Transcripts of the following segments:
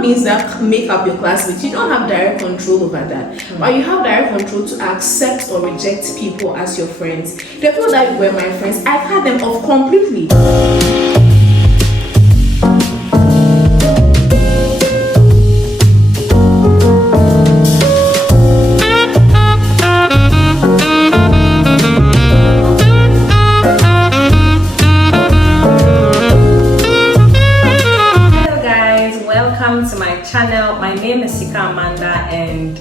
human beings that make up your classmates, you don't have direct control over that. But you have direct control to accept or reject people as your friends. The people that were my friends, I cut them off completely. My name is Sika and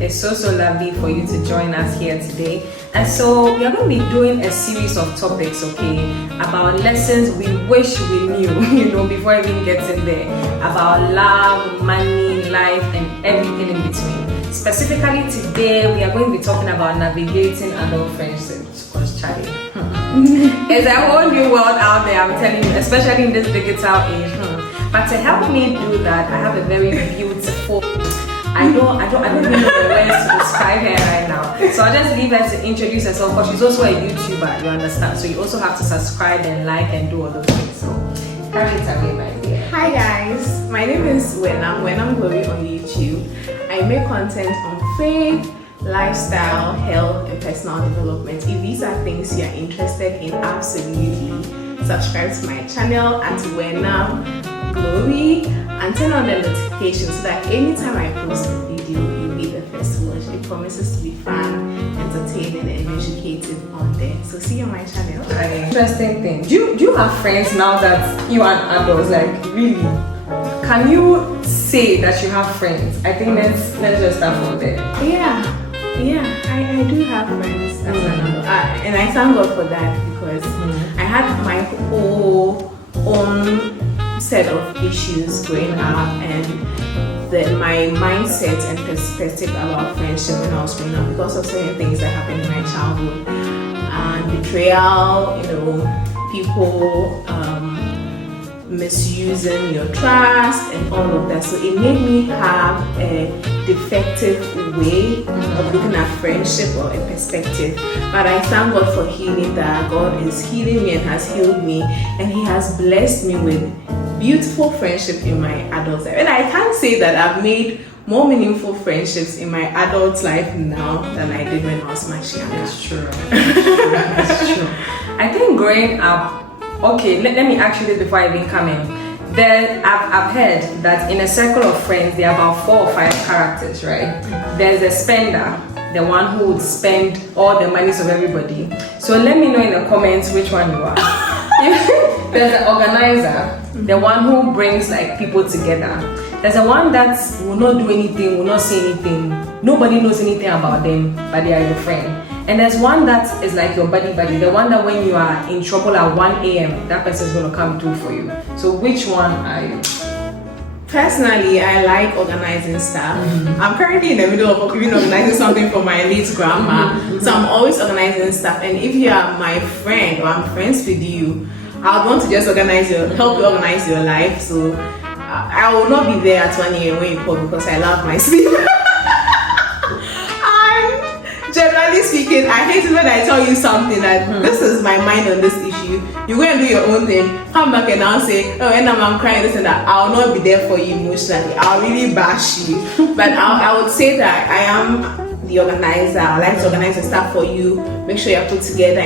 it's so lovely for you to join us here today. And so we are going to be doing a series of topics, okay, about lessons we wish we knew, before even getting there, about love, money, life, and everything in between. Specifically today, we are going to be talking about navigating adult friendships, because Charlie, it's a whole new world out there, I'm telling you, especially in this digital age. But to help me do that, I have a very beautiful, I don't even know the words to describe her right now. So I'll just leave her to introduce herself, because she's also a YouTuber, you understand? So you also have to subscribe and like and do all those things. So carry it away, my dear. Hi guys, my name is Wuenam Glory on YouTube. I make content on faith, lifestyle, health, and personal development. If these are things you are interested in, absolutely subscribe to my channel at Wuenam Glory and turn on the notifications so that anytime I post a video, you'll be the first to watch. It promises to be fun, entertaining, and educative on there. So see you on my channel. Interesting thing. Do you have friends now that you are adults? Like, really? Can you say that you have friends? I think let's just start from there. Yeah, I do have friends as an adult. And I thank God for that, because I had my whole own set of issues growing up, and my mindset and perspective about friendship when I was growing up, because of certain things that happened in my childhood, and betrayal, people misusing your trust and all of that. So it made me have a defective way of looking at friendship or a perspective. But I thank God for healing that. God is healing me and has healed me, and He has blessed me with beautiful friendship in my adult life. And I can't say that I've made more meaningful friendships in my adult life now than I did when I was much younger. It's true. It's true. I think growing up, okay, let me ask you this before I even come in. I've heard that in a circle of friends, there are about 4 or 5 characters, right? There's a spender, the one who would spend all the monies of everybody. So let me know in the comments which one you are. There's the organizer, the one who brings like people together. There's the one that will not do anything, will not say anything. Nobody knows anything about them, but they are your friend. And there's one that is like your buddy, the one that when you are in trouble at 1 a.m., that person is going to come through for you. So which one are you? Personally, I like organizing stuff. I'm currently in the middle of even organizing something for my late grandma. So I'm always organizing stuff. And if you are my friend or I'm friends with you, I would want to just help you organize your life. So I will not be there at 1 a.m. when you call, because I love my sleep. Generally speaking, I hate it when I tell you something that this is my mind on this issue. You go and do your own thing, come back and I'll say, oh, and I'm crying, this and that. I'll not be there for you emotionally. I'll really bash you. But I would say that I am the organizer. I like to organize the stuff for you, make sure you're put together.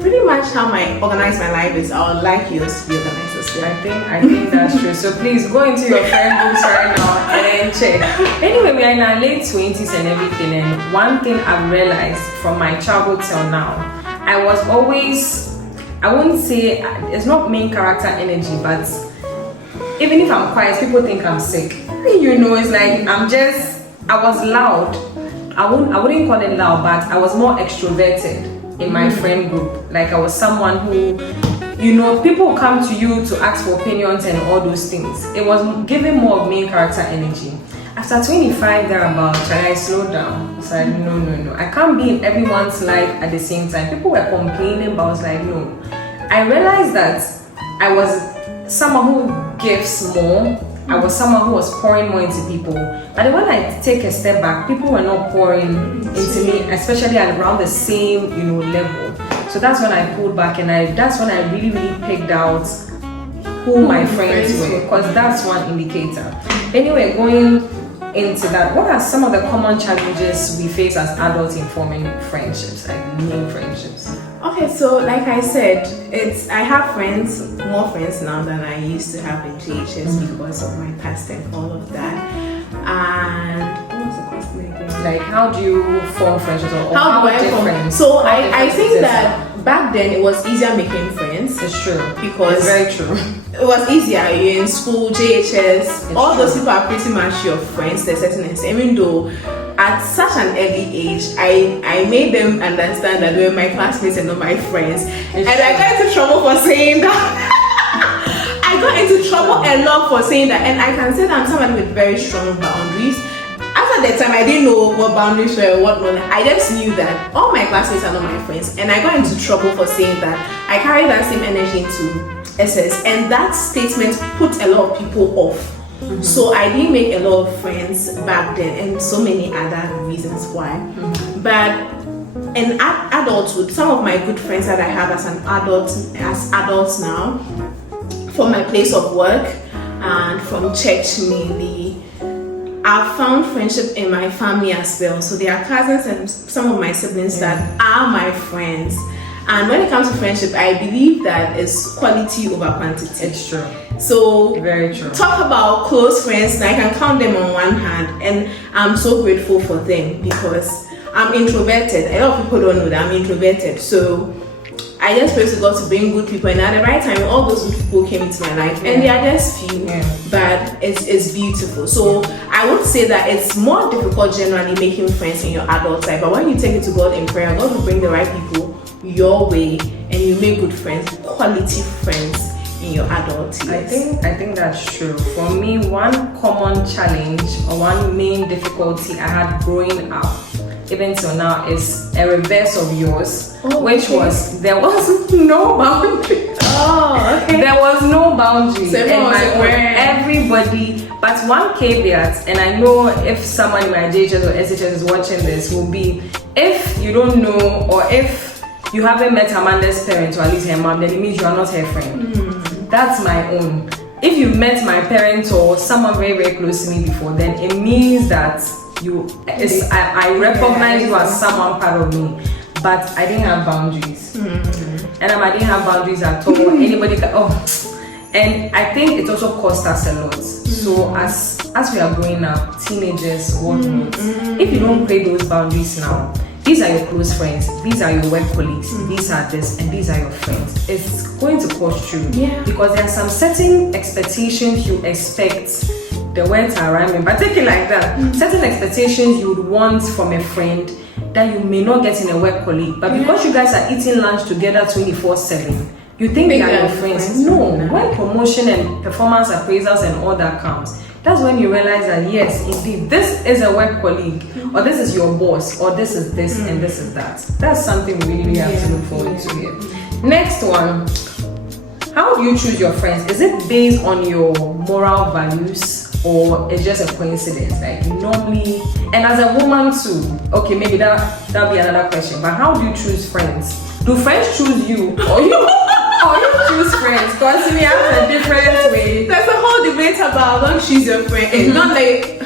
Pretty much how I organize my life is I would like yours to be organized as well. I think that's true. So please go into your friend books right now and check. Anyway, we are in our late 20s and everything, and one thing I've realized from my childhood till now, I was always, I wouldn't say it's not main character energy, but even if I'm quiet, people think I'm sick. It's like I was loud. I wouldn't call it loud, but I was more extroverted in my friend group. Like I was someone who, people come to you to ask for opinions and all those things. It was giving more of main character energy. After 25 thereabouts, I slowed down. So I said, no. I can't be in everyone's life at the same time. People were complaining, but I was like, no. I realized that I was someone who gives more. I was someone who was pouring more into people. But when I take a step back, people were not pouring into me, especially at around the same level. So that's when I pulled back, and that's when I really, really picked out who my friends were, because that's one indicator. Anyway, going into that, what are some of the common challenges we face as adults in forming friendships, like new friendships? Okay, so like I said, I have more friends now than I used to have in JHS because of my past and all of that. And what was the question again? Like, how do you form friendships, or how do I form friends? So I think that back then it was easier making friends. It's true. Because it's very true. It was easier. You're in school, JHS, all those people are pretty much your friends to a certain extent. Even though at such an early age, I made them understand that they were my classmates and not my friends. And I got into trouble for saying that. I got into trouble a lot for saying that. And I can say that I'm somebody with very strong boundaries. After that time, I didn't know what boundaries were or what not. I just knew that all my classmates are not my friends. And I got into trouble for saying that. I carried that same energy into SS. And that statement put a lot of people off. So I didn't make a lot of friends back then, and so many other reasons why. But in adulthood, some of my good friends that I have as adults now, from my place of work and from church mainly, I've found friendship in my family as well. So there are cousins and some of my siblings that are my friends. And when it comes to friendship, I believe that it's quality over quantity. It's true. So very true. Talk about close friends, and I can count them on one hand, and I'm so grateful for them because I'm introverted. A lot of people don't know that I'm introverted. So I just pray to God to bring good people, and at the right time, all those good people came into my life, and they are just few, but it's beautiful. So I would say that it's more difficult generally making friends in your adult life, but when you take it to God in prayer, God will bring the right people your way, and you make good friends, quality friends in your adult years. I think that's true. For me, one common challenge or one main difficulty I had growing up, even till now, is a reverse of yours, which was there was no boundaries. There was no boundaries. So everybody, but one caveat, and I know if someone in my JHS or SHS is watching this, will be if you don't know or if you haven't met Amanda's parents or at least her mom, then it means you are not her friend. That's my own. If you met my parents or someone very, very close to me before, then it means that I recognize you as someone part of me. But I didn't have boundaries. And I didn't have boundaries at all. Anybody can, and I think it also cost us a lot. So as we are growing up, teenagers, whatnot, if you don't create those boundaries now, these are your close friends, these are your work colleagues, these are this, and these are your friends. It's going to cost you because there are some certain expectations you expect. The words are rhyming, but take it like that. Certain expectations you would want from a friend that you may not get in a work colleague, but because you guys are eating lunch together 24/7, you think they are your friends. No, when promotion and performance appraisals and all that comes, that's when you realize that yes, indeed, this is a work colleague, or this is your boss, or this is this and this is that. That's something we really have to look forward to here. Next one, how do you choose your friends? Is it based on your moral values, or it's just a coincidence? Like normally, and as a woman too, okay, maybe that'll be another question, but how do you choose friends? Do friends choose you, or you? Or you choose friends? Because we have a different way. There's a whole debate about don't choose your friend. It's not like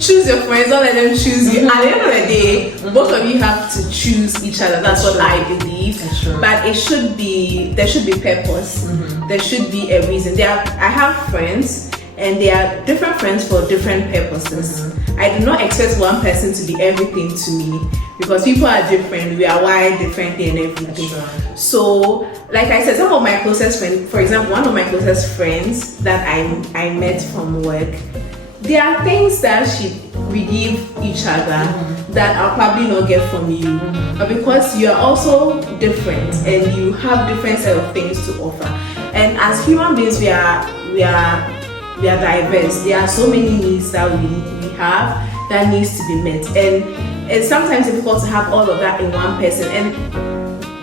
choose your friends, don't let them choose you. At the end of the day, both of you have to choose each other. That's what I believe. But there should be purpose. There should be a reason. I have friends, and they are different friends for different purposes. I do not expect one person to be everything to me because people are different. We are wired differently and everything. So, like I said, some of my closest friends, for example, one of my closest friends that I met from work, there are things that we give each other that I'll probably not get from you, but because you are also different and you have different set of things to offer, and as human beings, we are diverse. There are so many needs that we have that needs to be met, and it's sometimes difficult to have all of that in one person, and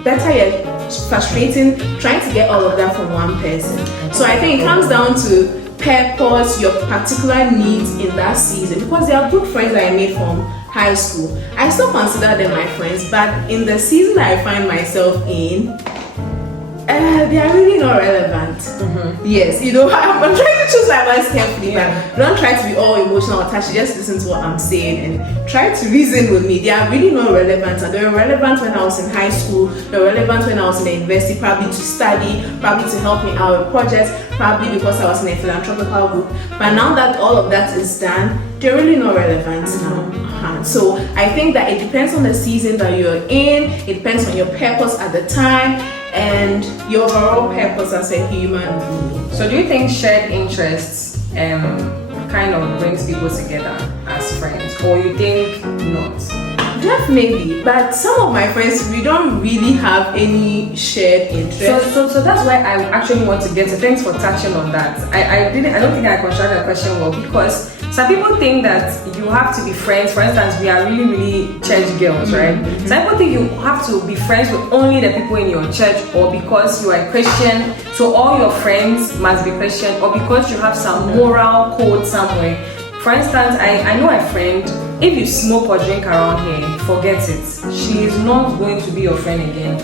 better yet, frustrating trying to get all of that from one person. So I think it comes down to purpose, your particular needs in that season, because there are good friends that I made from high school. I still consider them my friends, but in the season I find myself in, They are really not relevant. Yes, you know, I'm trying to choose my words carefully, but don't try to be all emotional attached. Just listen to what I'm saying and try to reason with me. They are really not relevant. And they were relevant when I was in high school. They were relevant when I was in the university, probably to study, probably to help me out with projects, probably because I was in a philanthropical group. But now that all of that is done, they're really not relevant now. So I think that it depends on the season that you're in. It depends on your purpose at the time and your overall purpose as a human being. So do you think shared interests kind of brings people together as friends, or you think not? Definitely, but some of my friends, we don't really have any shared interest. So that's why I actually want to get to. Thanks for touching on that. I don't think I constructed the question well, because some people think that you have to be friends. For instance, we are really church girls, right? Some people think you have to be friends with only the people in your church, or because you are a Christian, so all your friends must be Christian, or because you have some moral code somewhere. For instance, I know a friend, if you smoke or drink around here, forget it. She is not going to be your friend again.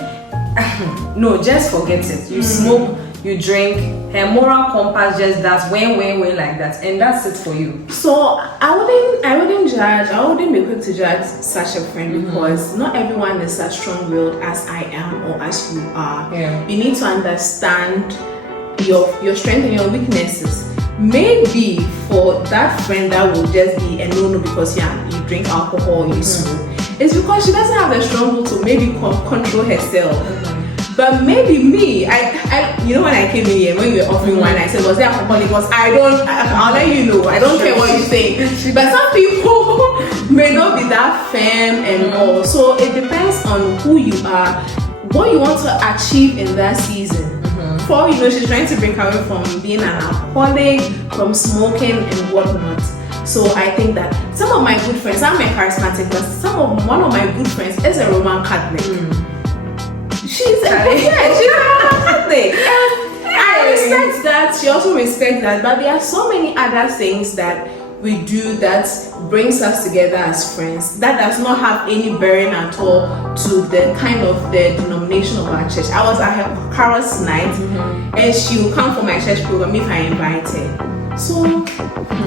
No, just forget it. You smoke, you drink, her moral compass just does when like that, and that's it for you. So I wouldn't judge, I wouldn't be quick to judge such a friend, because not everyone is as strong-willed as I am or as you are. You need to understand your strengths and your weaknesses. Maybe for that friend that will just be a no because you drink alcohol, you smoke, it's because she doesn't have the strong will to maybe control herself. But maybe me, I you know, when I came in here, when you were offering wine, I said, was there alcohol? Because I'll let you know, I don't care what you say. But some people may not be that firm and all. So it depends on who you are, what you want to achieve in that season. For, you know, she's trying to break away from being an alcoholic, from smoking and whatnot. So I think that some of my good friends, I'm a charismatic person, one of my good friends is a Roman Catholic. She's a Roman Catholic. I respect that. She also respects that. But there are so many other things that we do that brings us together as friends that does not have any bearing at all to the kind of the denomination of our church. I was at her Carol's night, and she will come for my church program if I invite her. So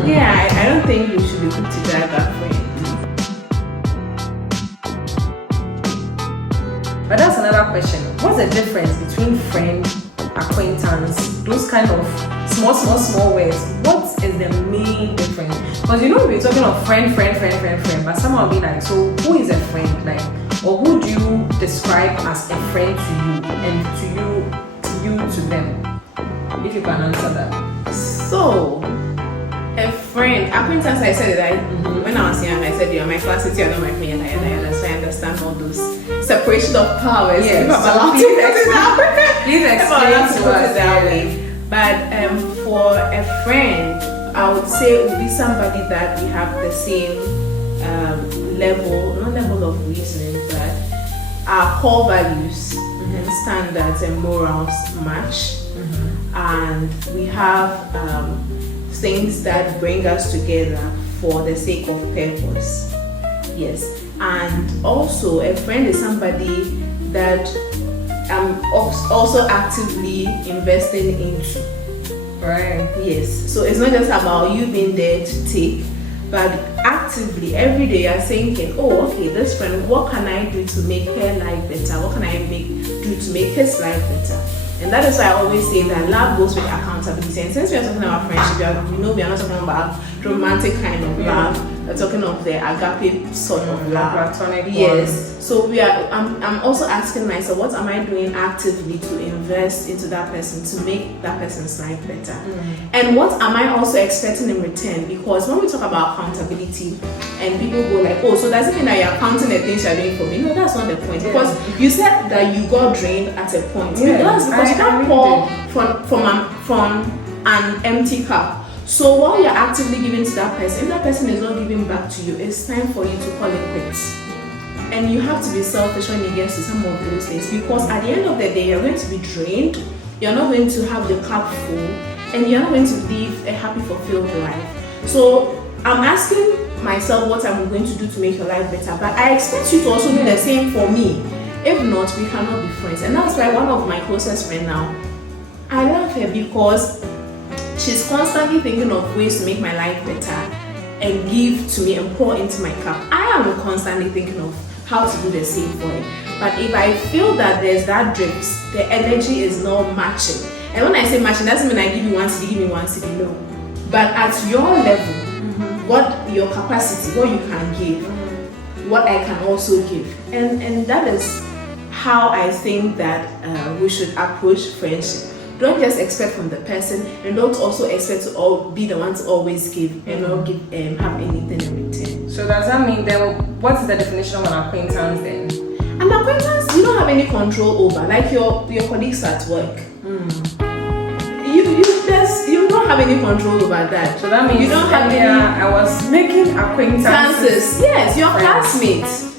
yeah, I don't think we should be put together that friend. But that's another question. What's the difference between friend, acquaintance, those kind of small words? What is the main difference? Because you know, we're talking of friend, but someone will be like, so who is a friend? Like, or who do you describe as a friend to you, and you to them? If you can answer that. So, a friend, acquaintance, I said that when I was young, I said, you're my classmate, you're not my friend, so I understand all those separation of powers. Yes. Please explain to us that way. But for a friend, I would say it would be somebody that we have the same not level of reasoning, but our core values and standards and morals match. And we have things that bring us together for the sake of purpose. Yes. And also a friend is somebody that I'm also actively investing into. Right. Yes. So it's not just about you being there to take, but actively every day you're thinking, oh, okay, this friend, what can I do to make her life better? What can I do to make his life better? And that is why I always say that love goes with accountability. And since we are talking about friendship, we are not talking about romantic kind of love. We're talking of the agape sort of love. Platonic. Yes. So I'm also asking myself, what am I doing actively to invest into that person to make that person's life better? And what am I also expecting in return? Because when we talk about accountability and people go like, oh, so does it mean that you're counting the things you're doing for me? No, that's not the point. Because you said that you got drained at a point. Because you can't pour from an empty cup. So while you're actively giving to that person, if that person is not giving back to you, it's time for you to call it quits. And you have to be selfish when it gets to some of those things, because at the end of the day, you're going to be drained, you're not going to have your cup full, and you're not going to live a happy, fulfilled life. So I'm asking myself what I'm going to do to make your life better, but I expect you to also do the same for me. If not, we cannot be friends. And that's why one of my closest friends now, I love her because she's constantly thinking of ways to make my life better and give to me and pour into my cup. I am constantly thinking of how to do the same for her. But if I feel that there's that drift, the energy is not matching. And when I say matching, doesn't mean I give you one city, give me one city, no. But at your level, what your capacity, what you can give, what I can also give. And that is how I think that we should approach friendship. Don't just expect from the person, and don't also expect to all be the one to always give and not give have anything in return. So does that mean then what's the definition of an acquaintance then? An acquaintance you don't have any control over, like your colleagues at work. You don't have any control over that. So that means you don't have any. I was making acquaintances. Yes, your classmates.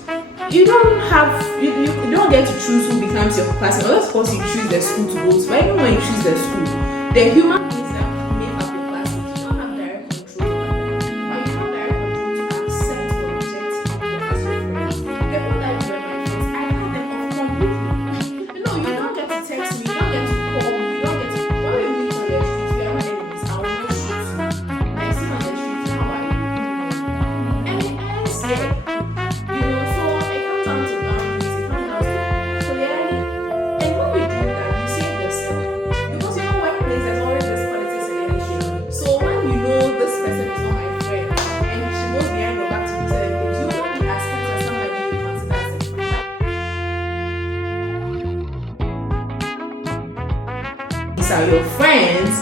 You don't have you don't get to choose who becomes your classmate. Unless of course you choose the school to go to. But even when you choose the school, the human beings that make up your classmates, you don't have direct control over them. But you have direct control to accept or reject them as your friends. The whole that you were my friends, I had them off completely. You don't get to text me, you don't get to call me, you don't get to when we meet on the street, we are not enemies. I will not shoot you. I see on the street, how are you? And it ends there. Are your friends,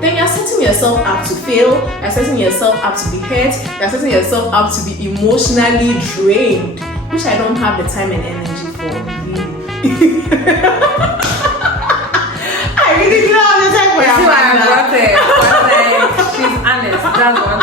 then you're setting yourself up to fail, you're setting yourself up to be hurt, you're setting yourself up to be emotionally drained, which I don't have the time and energy for, really. I really don't have the time for your She's honest, that's one